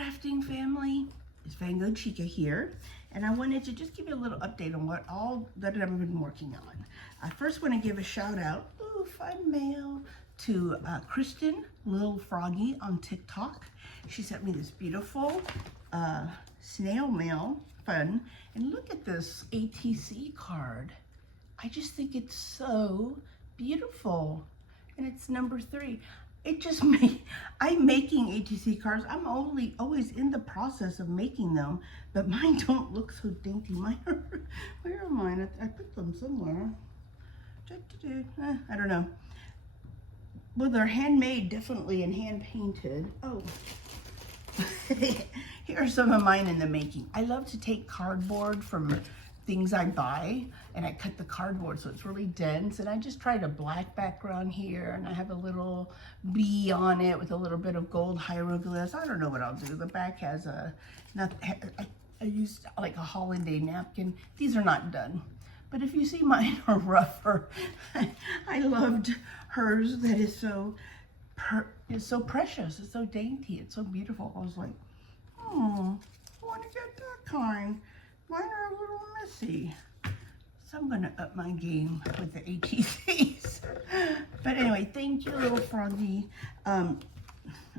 crafting family. It's Van Gogh Chica here, and I wanted to just give you a little update on what all that I've been working on. I first want to give a shout out, fun mail, to Kristen Little Froggy on TikTok. She sent me this beautiful snail mail fun, and look at this ATC card. I just think it's so beautiful, and it's number 3. It just I'm making ATC cards. I'm always in the process of making them, but mine don't look so dainty. Mine are, where are mine? I put them somewhere. I don't know. Well, they're handmade, definitely, and hand painted. Oh, here are some of mine in the making. I love to take cardboard from things I buy, and I cut the cardboard so it's really dense, and I just tried a black background here, and I have a little bee on it with a little bit of gold hieroglyphs. I don't know what I'll do. The back has I used like a holiday napkin. These are not done, but if you see mine are rougher, I loved hers. That is so precious. It's so dainty. It's so beautiful. I was like, I want to get that kind. Mine are a little messy. So I'm gonna up my game with the ATCs. But anyway, thank you, Little Froggy. I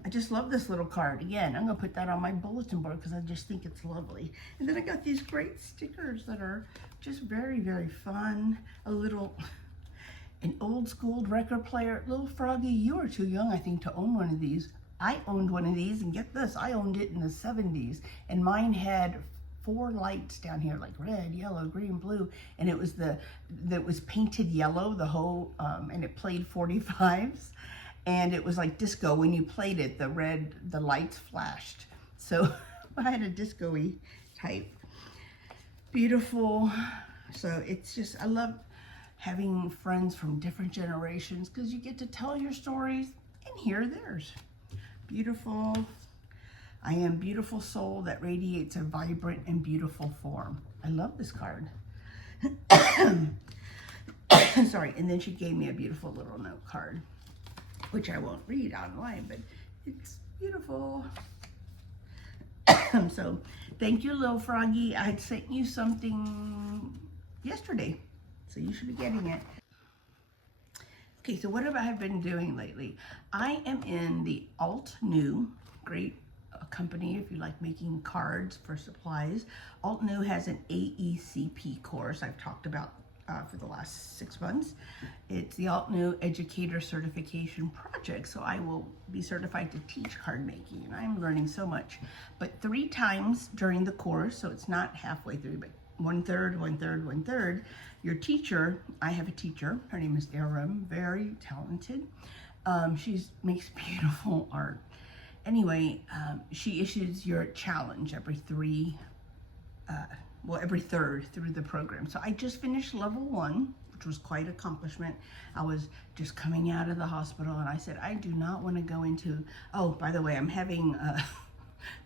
just love this little card. Again, I'm gonna put that on my bulletin board because I just think it's lovely. And then I got these great stickers that are just very, very fun. An old school record player. Little Froggy, you are too young, I think, to own one of these. I owned one of these, and get this, I owned it in the 70s, and mine had 4 lights down here, like red, yellow, green, blue, and it was that was painted yellow, the whole, and it played 45s, and it was like disco. When you played it, the lights flashed. So I had a disco-y type. Beautiful. So it's just, I love having friends from different generations because you get to tell your stories and hear theirs. Beautiful. I am beautiful soul that radiates a vibrant and beautiful form. I love this card. Sorry, and then she gave me a beautiful little note card, which I won't read online, but it's beautiful. So thank you, Little Froggy. I had sent you something yesterday, so you should be getting it. Okay, so what have I been doing lately? I am in the Altenew, great company if you like making cards for supplies. Altenew has an AECP course I've talked about for the last 6 months. It's the Altenew Educator Certification Project, so I will be certified to teach card making, and I'm learning so much. But 3 times during the course, so it's not halfway through, but 1/3, 1/3, 1/3, your teacher, I have a teacher, her name is Erin, very talented. She makes beautiful art. Anyway, she issues your challenge every 3rd through the program. So I just finished level 1, which was quite an accomplishment. I was just coming out of the hospital, and I said, I do not want to go into, oh, by the way, I'm having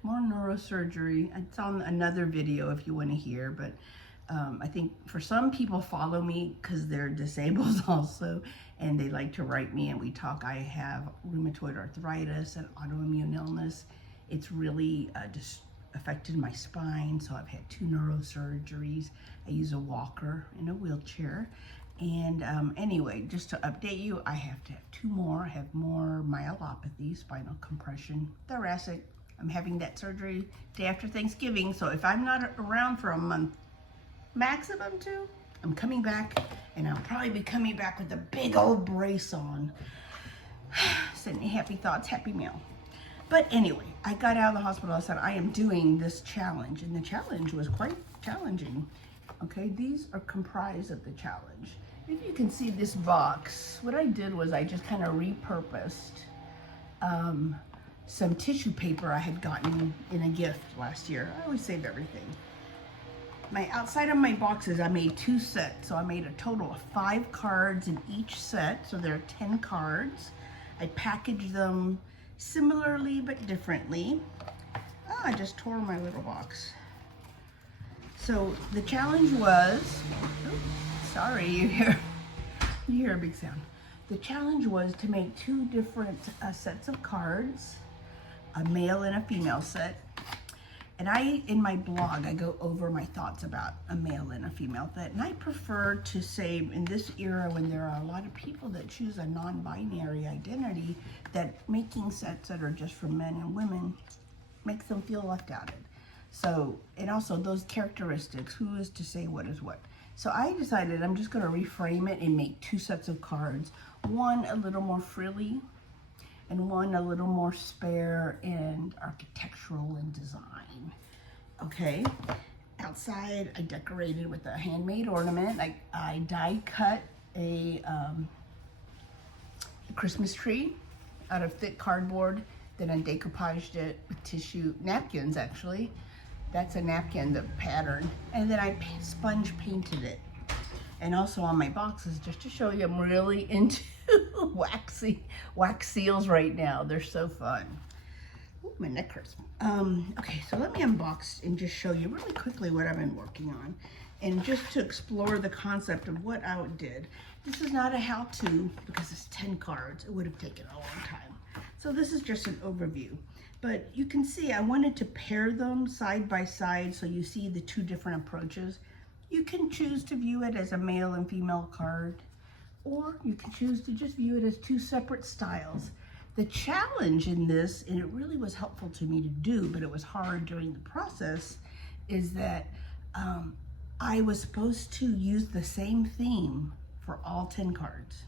more neurosurgery. It's on another video if you want to hear, but I think for some people follow me because they're disabled also, and they like to write me and we talk. I have rheumatoid arthritis and autoimmune illness. It's really just affected my spine, so I've had 2 neurosurgeries. I use a walker and a wheelchair. And anyway, just to update you, I have to have 2 more. I have more myelopathy, spinal compression, thoracic. I'm having that surgery day after Thanksgiving, so if I'm not around for a month, maximum 2, I'm coming back, and I'll probably be coming back with a big old brace on. Send me happy thoughts, happy mail. But anyway, I got out of the hospital. I said, I am doing this challenge, and the challenge was quite challenging. Okay, these are comprised of the challenge. If you can see this box, what I did was I just kind of repurposed some tissue paper I had gotten in a gift last year. I always save everything. Outside of my boxes, I made 2 sets. So I made a total of 5 cards in each set. So there are 10 cards. I packaged them similarly but differently. Oh, I just tore my little box. So the challenge was, sorry, you hear a big sound. The challenge was to make 2 different sets of cards a male and a female set. And in my blog, I go over my thoughts about a male and a female set. And I prefer to say, in this era when there are a lot of people that choose a non-binary identity, that making sets that are just for men and women makes them feel left out. So, and also those characteristics, who is to say what is what. So I decided I'm just gonna reframe it and make 2 sets of cards. One a little more frilly, and one a little more spare and architectural in design. Okay, outside I decorated with a handmade ornament. I die cut a Christmas tree out of thick cardboard, then I decoupaged it with tissue, napkins actually. That's a napkin, the pattern. And then I sponge painted it. And also on my boxes, just to show you, I'm really into wax seals right now. They're so fun. Ooh, my neck hurts. Okay, so let me unbox and just show you really quickly what I've been working on. And just to explore the concept of what I did. This is not a how-to because it's 10 cards. It would have taken a long time. So this is just an overview. But you can see I wanted to pair them side by side so you see the 2 different approaches. You can choose to view it as a male and female card, or you can choose to just view it as 2 separate styles. The challenge in this, and it really was helpful to me to do, but it was hard during the process, is that I was supposed to use the same theme for all 10 cards.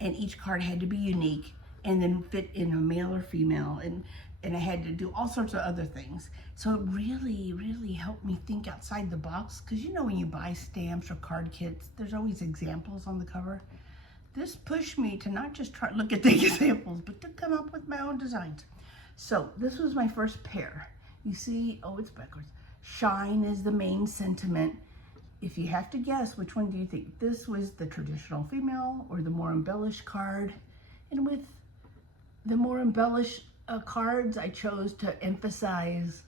And each card had to be unique and then fit in a male or female. And I had to do all sorts of other things. So it really, really helped me think outside the box. Because you know when you buy stamps or card kits, there's always examples on the cover. This pushed me to not just try to look at the examples, but to come up with my own designs. So this was my first pair. You see, oh, it's backwards. Shine is the main sentiment. If you have to guess, which one do you think? This was the traditional female or the more embellished card? And with the more embellished cards, I chose to emphasize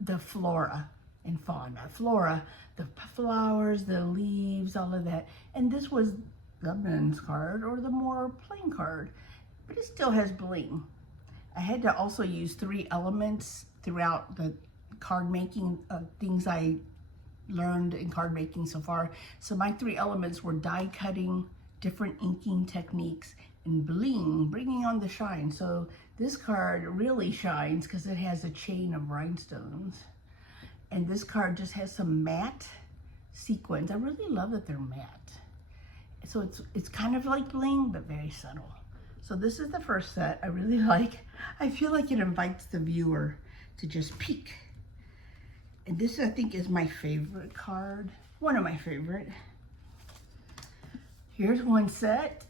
the flora and fauna. Flora, the flowers, the leaves, all of that. And this was the men's card or the more plain card, but it still has bling. I had to also use 3 elements throughout the card making, things I learned in card making so far. So my 3 elements were die cutting, different inking techniques, and bling, bringing on the shine. So this card really shines because it has a chain of rhinestones. And this card just has some matte sequins. I really love that they're matte. So it's kind of like bling, but very subtle. So this is the first set I really like. I feel like it invites the viewer to just peek. And this, I think, is my favorite card. One of my favorite. Here's one set.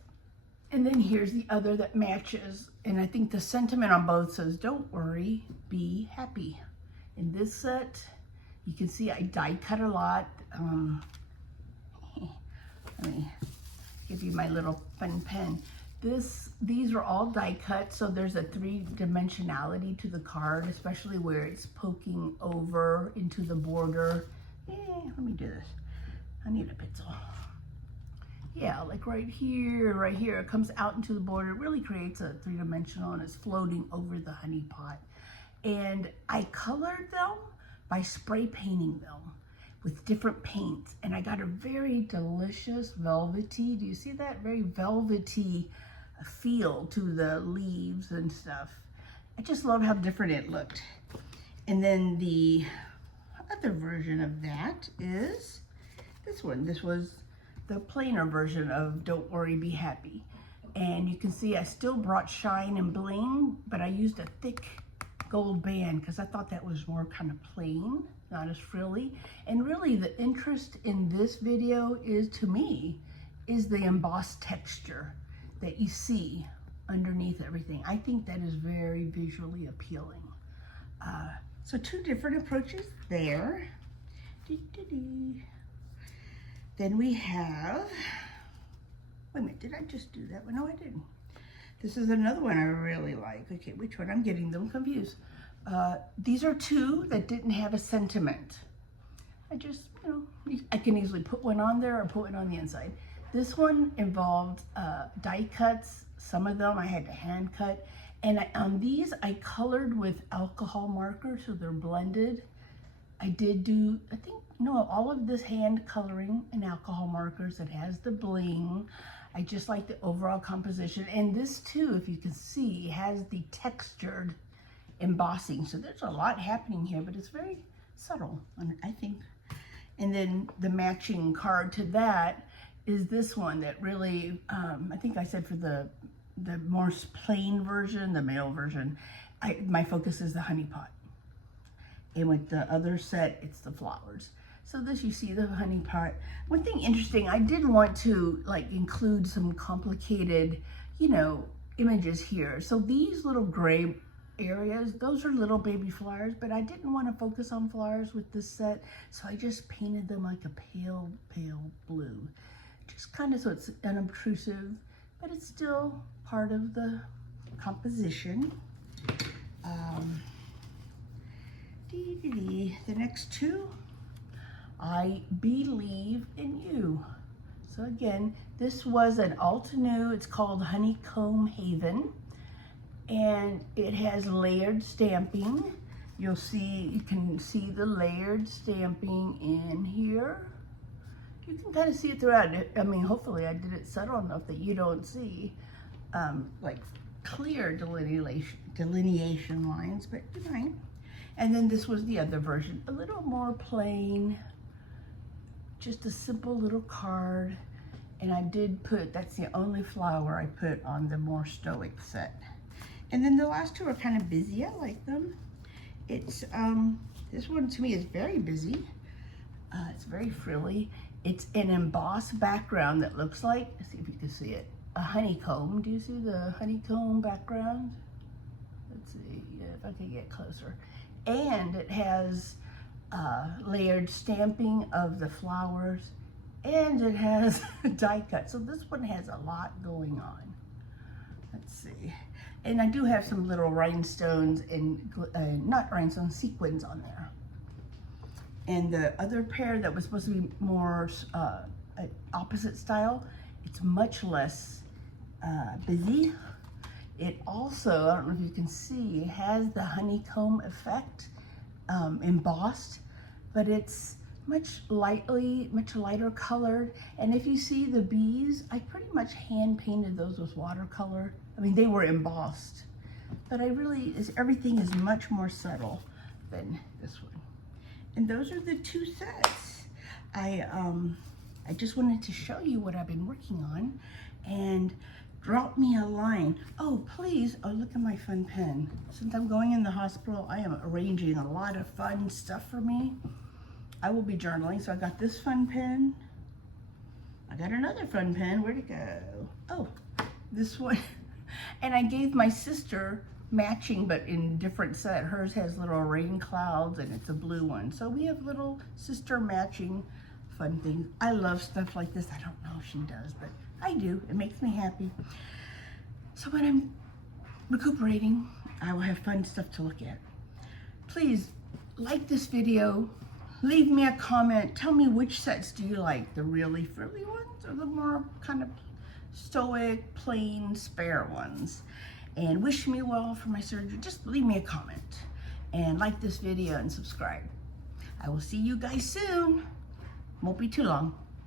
And then here's the other that matches. And I think the sentiment on both says, don't worry, be happy. In this set, you can see I die cut a lot. Let me give you my little fun pen. These are all die cut, so there's a 3-dimensionality to the card, especially where it's poking over into the border. Let me do this. I need a pencil. Yeah, like right here, it comes out into the border. It really creates a 3-dimensional and it's floating over the honey pot. And I colored them by spray painting them with different paints. And I got a very delicious velvety, do you see that? Very velvety feel to the leaves and stuff. I just love how different it looked. And then the other version of that is this one. This was the plainer version of Don't Worry, Be Happy. And you can see I still brought shine and bling, but I used a thick gold band because I thought that was more kind of plain, not as frilly. And really the interest in this video is, to me, is the embossed texture that you see underneath everything. I think that is very visually appealing. So 2 different approaches there. Then we have, wait a minute, did I just do that one? No, I didn't. This is another one I really like. Okay, which one? I'm getting them confused. These are 2 that didn't have a sentiment. I just, I can easily put one on there or put one on the inside. This one involved die cuts some of them I had to hand cut. And on these, I colored with alcohol markers, so they're blended. I did do, I think, no, all of this hand coloring and alcohol markers. It has the bling. I just like the overall composition. And this too, if you can see, has the textured embossing. So there's a lot happening here, but it's very subtle, I think. And then the matching card to that is this one that really, I think I said for the more plain version, the male version, my focus is the honey pot. And with the other set, it's the flowers. So this, you see the honey pot. One thing interesting, I did want to like include some complicated, you know, images here. So these little gray areas, those are little baby flowers, but I didn't want to focus on flowers with this set. So I just painted them like a pale, pale blue. Just kind of so it's unobtrusive, but it's still part of the composition. The next two, I Believe in You. So again, this was an Altenew. It's called Honeycomb Haven, and it has layered stamping. You can see the layered stamping in here. You can kind of see it throughout. I mean, hopefully I did it subtle enough that you don't see like clear delineation lines, but you might. And then this was the other version, a little more plain, just a simple little card. And I did put, that's the only flower I put on the more stoic set. And then the last two are kind of busy. I like them. It's, this one to me is very busy. It's very frilly. It's an embossed background that looks like, let's see if you can see it, a honeycomb. Do you see the honeycomb background? Let's see if I can get closer. And it has layered stamping of the flowers, and it has die cut. So this one has a lot going on. Let's see. And I do have some little rhinestones and not rhinestones, sequins on there. And the other pair that was supposed to be more opposite style, it's much less busy. It also, I don't know if you can see, has the honeycomb effect embossed, but it's much lighter colored. And if you see the bees, I pretty much hand painted those with watercolor. I mean, they were embossed, but everything is much more subtle than this one. And those are the two sets. I just wanted to show you what I've been working on, and drop me a line. Oh, please, oh, look at my fun pen. Since I'm going in the hospital, I am arranging a lot of fun stuff for me. I will be journaling, so I got this fun pen. I got another fun pen, where'd it go? Oh, this one. And I gave my sister matching, but in different set. Hers has little rain clouds, and it's a blue one. So we have little sister matching fun things. I love stuff like this. I don't know if she does, but I do. It makes me happy. So when I'm recuperating, I will have fun stuff to look at. Please like this video. Leave me a comment. Tell me which sets do you like, the really frilly ones or the more kind of stoic, plain, spare ones. And wish me well for my surgery. Just leave me a comment and like this video and subscribe. I will see you guys soon. Won't be too long.